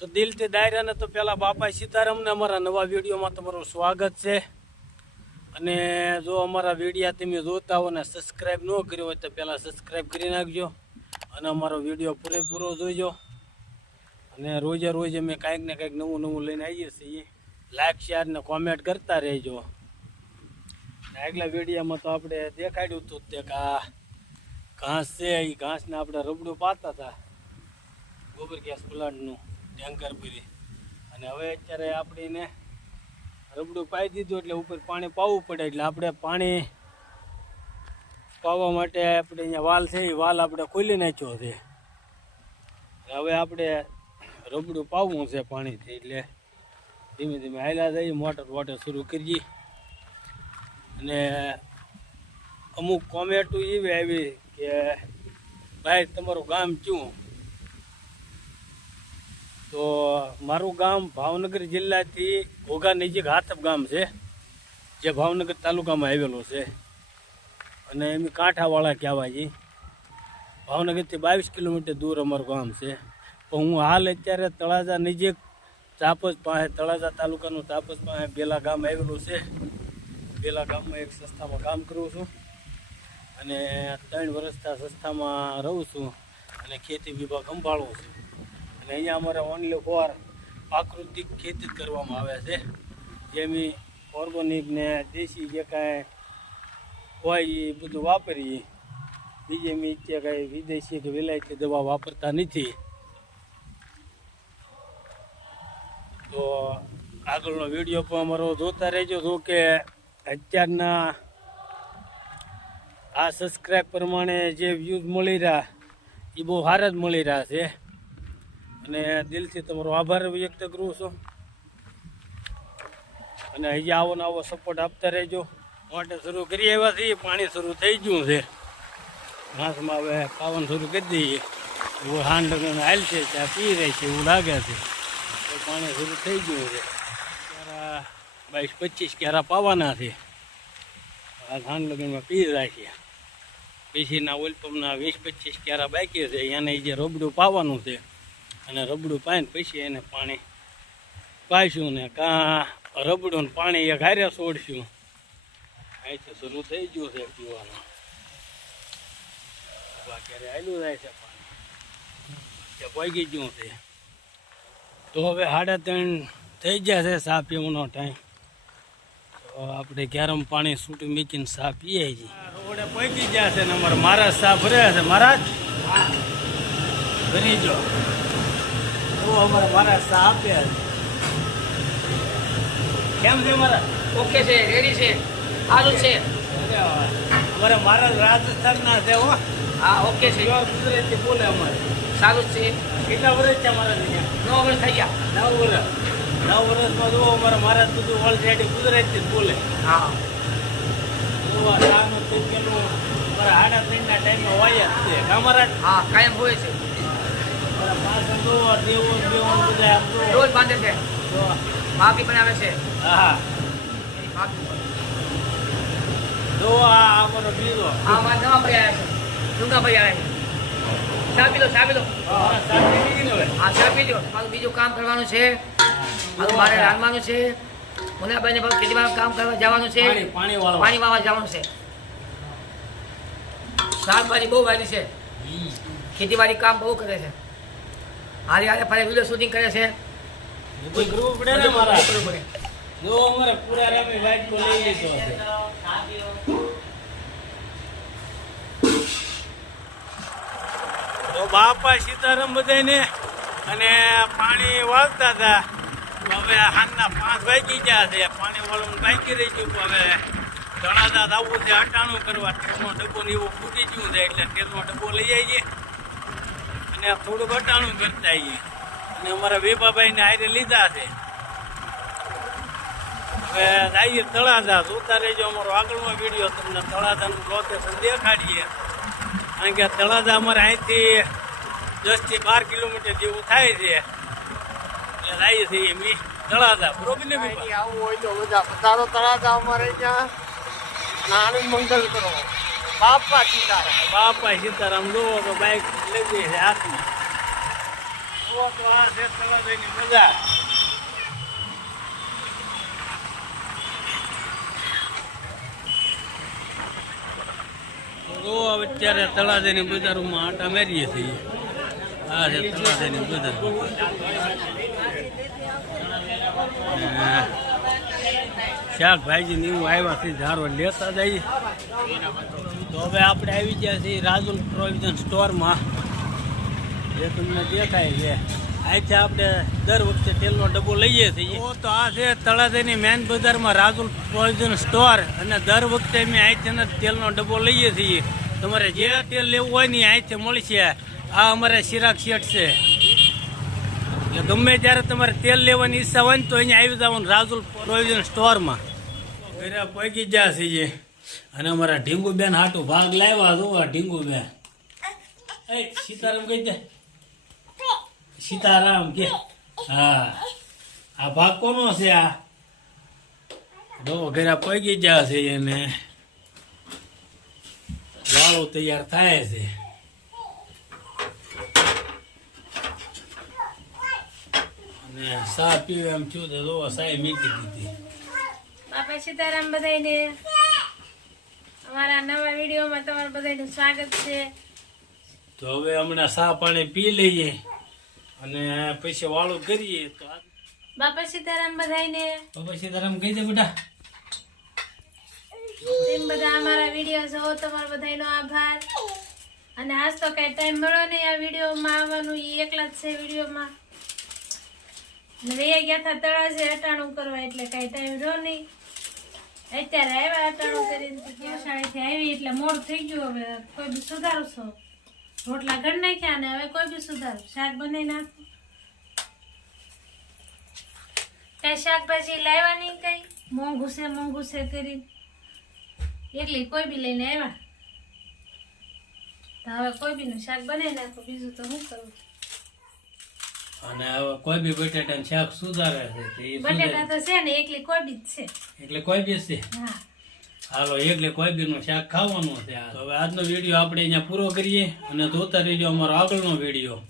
તો દિલથી ડાયરાને તો પેલા બાપા સીતારામને અમારા નવા વિડીયોમાં તમારું સ્વાગત છે. અને જો અમારા વિડીયા તમે જોતા હો ને સબસ્ક્રાઈબ ન કર્યો હોય તો પહેલાં સબસ્ક્રાઈબ કરી નાખજો અને અમારો વીડિયો પૂરેપૂરો જોઈજો અને રોજે રોજ અમે કાંઈક ને કાંઈક નવું નવું લઈને આવીએ છીએ. લાઈક શેર ને કોમેન્ટ કરતા રહેજો. આગલા વિડીયામાં તો આપણે દેખાડ્યું હતું તે કે ઘાસ છે એ ઘાસને આપણે રબડું પાતા હતા. ગોબર ગેસ પ્લાન્ટનું. ટેન્કર ભરી. અને હવે અત્યારે આપણે રબડું પાઈ દીધું એટલે ઉપર પાણી પાવું પડે એટલે આપણે પાણી પાવા માટે આપણે અહીંયા વાલ એ વાલ આપણે ખોલી નાખ્યો છે. હવે આપણે રબડું પાવવું છે પાણીથી એટલે ધીમે ધીમે હાલ્યા જઈએ, મોટર વોટર શરૂ કરીએ. અને અમુક કોમેન્ટો એવી આવી કે, ભાઈ, તમારું ગામ ક્યું? તો મારું ગામ ભાવનગર જિલ્લાથી ઘોઘા નજીક હાથપ ગામ છે, જે ભાવનગર તાલુકામાં આવેલું છે. અને એમ કાંઠાવાળા કહેવાય છે. ભાવનગરથી બાવીસ કિલોમીટર દૂર અમારું ગામ છે. તો હું હાલ અત્યારે તળાજા નજીક તાપસ પાસે, તળાજા તાલુકાનું તાપસ પાસે બેલા ગામ આવેલું છે. બેલા ગામમાં એક સંસ્થામાં કામ કરું છું. અને ત્રણ વર્ષથી સંસ્થામાં રહું છું. અને ખેતી વિભાગ સંભાળું છું. અને અહીંયા અમારે ઓનલી ફોર પ્રાકૃતિક ખેતી કરવામાં આવે છે. જેમ ઓર્ગોનિક ને દેશી જે કાંઈ હોય એ બધું વાપરીએ. બીજે મી કે કાંઈ વિદેશી કે વિલાયતી દવા વાપરતા નથી. તો આગળનો વીડિયો પણ અમારો જોતા રહેજો. જો કે અત્યારના આ સબસ્ક્રાઈબ પ્રમાણે જે વ્યૂઝ મળી રહ્યા, એ બહુ સારા જ મળી રહ્યા છે. અને દિલથી તમારો આભાર વ્યક્ત કરું છું. અને હજી આવો ને આવો સપોર્ટ આપતા રહેજો. માટે શરૂ કરી આવ્યા છીએ. પાણી શરૂ થઈ ગયું છે. ઘાસમાં હવે પાવન શરૂ કરી દઈએ. એવું હાંડ હાલ છે ત્યાં પી રહી છે, એવું લાગે છે. પાણી શરૂ થઈ ગયું છે. ક્યારા બાવીસ પચીસ ક્યારા પાવાના છે. આ ધાન લગ્નમાં પી રાખ્યા. પીસીના ઓઇલ પંપના વીસ પચીસ ક્યારા બાકી છે. એને જે રોબડું પાવાનું છે. અને રબડું પાઈને પછી એને પાણી પાઈશું ને કાં રબડું ને પાણી એક હારે છોડશું. અહીંથી શરૂ થઈ ગયું છે પીવાનું. ક્યારે આવેલું જાય છે પાણી. તે પહોંચી ગયું છે. તો હવે સાડા ત્રણ થઈ ગયા છે સા પીવાનો ટાઈમ. તો આપણે ગરમ પાણી સૂટી મૂકીને સા પીએ છીએ. રોડે પહોંચી ગયા છે ને અમારે મહારાજ ચા ભર્યા છે. મહારાજ? ભરી જો તો અમારે મારા સાપે કેમ છે મારા? ઓકે છે રેડી છે. સારું છે. મારા અમારે મહારાજ રાજસ્થાનના છે હો. હા ઓકે છે. ગુજરાતી બોલે અમારે. સારું છે. કેટલા વર્ષ છે અમારા અહીંયા? નવ વર્ષ થઈ ગયા નવ વર્ષ. નવ વર્ષમાં જુઓ અમારે મારા બધું ઓલરેડી ગુજરાતી બોલે. હા. જોવા ચાનું થઈ ગયેલું અમારા આડા ત્રણના ટાઈમમાં હોય જ છે. અમારા હા કાયમ હોય છે અમારા પાછળ જુઓ દેવો દેવો બધા આમ જુઓ રોજ બાંધે છે. બનાવે છે. હા. માફી. આ અમારો બીજો. હા મારા નવા ભાઈ આવ્યા છે. ભાઈ આવ્યા લો ચા લો હા, પી લો મારું બીજું કામ કરવાનું છે. મારું મારે રાંધવાનું છે. મુનાભાઈને પણ ખેતીમાં કામ કરવા જવાનું છે. પાણી વાળવા જવાનું છે. શાકભાજી બહુ વાળી છે. ખેતીવાડી કામ બહુ કરે છે. હારે હારે ફરે વીડિયો શૂટિંગ કરે છે. બધું કરવું પડે ને મારા. કરવું પડે. જો અમારે પૂરા રામી વાઈટ તો લઈ લીધો છે. તો બાપા સીતારામ બધાને અને પાણી વાળતા હતા. હવે હાલના પાંચ વાગી ગયા છે. પાણી વાળવાનું બાકી રહી ગયું હવે ધણાદાત આવવું છે અટાણું કરવા. તેલનો ડબ્બો ને એવું ફૂટી ગયું છે એટલે તેલનો ડબ્બો લઈ આવીએ. અને થોડું અટાણું કરતા આવીએ. અને અમારા વેપાભાઈને આયરે લીધા છે. હવે આવીએ તળાજા જોતા રહેજો અમારો આગળનો વીડિયો તમને તળાજાનું લોકેશન દેખાડીએ. કારણ કે તળાજા અમારે અહીંથી દસથી બાર કિલોમીટર જેવું થાય છે. એટલે આવીએ છીએ એમની તળાજા. બરોબર ને આવું હોય તો બધા પધારો તળાજા અમારે અહીંયા. નાનું મંગલ કરો. બાપા સીતારામ. બાપા સીતારામ જોવો તો બાઈક જાય છે હાથમાં જુઓ તો આ છે તળાજાની બજાર જુઓ હવે મારીએ છીએ. આ છે તળાજાની એવું આવ્યા છે, ધારો લેતા જઈએ. તો હવે આપણે આવી ગયા છીએ રાજુલ પ્રોવિઝન સ્ટોરમાં. જે તમને દેખાય છે. અહીંથી આપણે દર વખતે તેલનો ડબ્બો લઈએ છીએ. તો આ છે તળાજાની મેન બજારમાં રાજુલ પ્રોવિઝન સ્ટોર અને દર વખતે અમે અહીંથી તેલનો ડબ્બો લઈએ છીએ. તમારે જે તેલ લેવું હોય ને અહીંથી મળશે. આ અમારે શિરાક શેઠ છે. એટલે ગમે ત્યારે તમારે તેલ લેવાની ઈચ્છા હોય ને તો અહીંયા આવી જવાનું રાજુલ પ્રોવિઝન સ્ટોરમાં ઘરે પહોંચી ગયા છીએ. અને અમારા ઢીંગુબેન હાટું ભાગ લાવ્યા જોવા ઢીંગુબેન. એ, સીતારામ કહી દે. સીતારામ કે. હા. આ ભાગ કોનો છે આ? જો, ઘરે ગયા છે એને. વાળો તૈયાર થાય છે. અને સા પીવે એમ થયું તો સાહેબ મીકી દીધી. બાપા સીતારામ બધાને અમારા નવા વિડીયોમાં તમારું બધાનું સ્વાગત છે. તો હવે હમણાં સા પાણી પી લઈએ અને પછી વાળું કરીએ તો બાપા સીતારામ બધાને બાપા સીતારામ કહી દે બેટા. તેમ બધા અમારા વીડિયો જોવો તમારો બધાનો આભાર. અને આજ તો કઈ ટાઈમ મળ્યો નહીં આ વિડીયોમાં આવવાનું એ એકલા જ છે વિડીયોમાં. વૈયા ગયા હતા તળાજે અટાણું કરવા એટલે કઈ ટાઈમ રહ્યો નહીં. અત્યારે આવ્યા અટાણું કરીને તો ગૌશાળાથી આવી એટલે મોડું થઈ ગયું. હવે કોઈ બી સુધારશો. રોટલા ઘર નાખ્યા અને હવે કોઈ બી સુધારો. શાક બનાવી નાખું. કઈ શાકભાજી લાવ્યા નહીં કઈ? મોંઘું છે મોંઘું છે કરીને. એટલે કોઈ બી લઈને આવ્યા. હવે કોઈ બી નું શાક બનાવી નાખો. બીજું તો શું કરું? અને હવે કોઈ બી બટેટા શાક સુધારે છે બટેટા તો છે ને એકલી કોઈ બી છે. એટલે કોઈ બી છે? હાલો એટલે કોઈ બી નું શાક ખાવાનું છે તો હવે આજનો વીડિયો આપણે અહીંયા પૂરો કરીએ અને જોતા રહીજો અમારો આગળનો વીડિયો.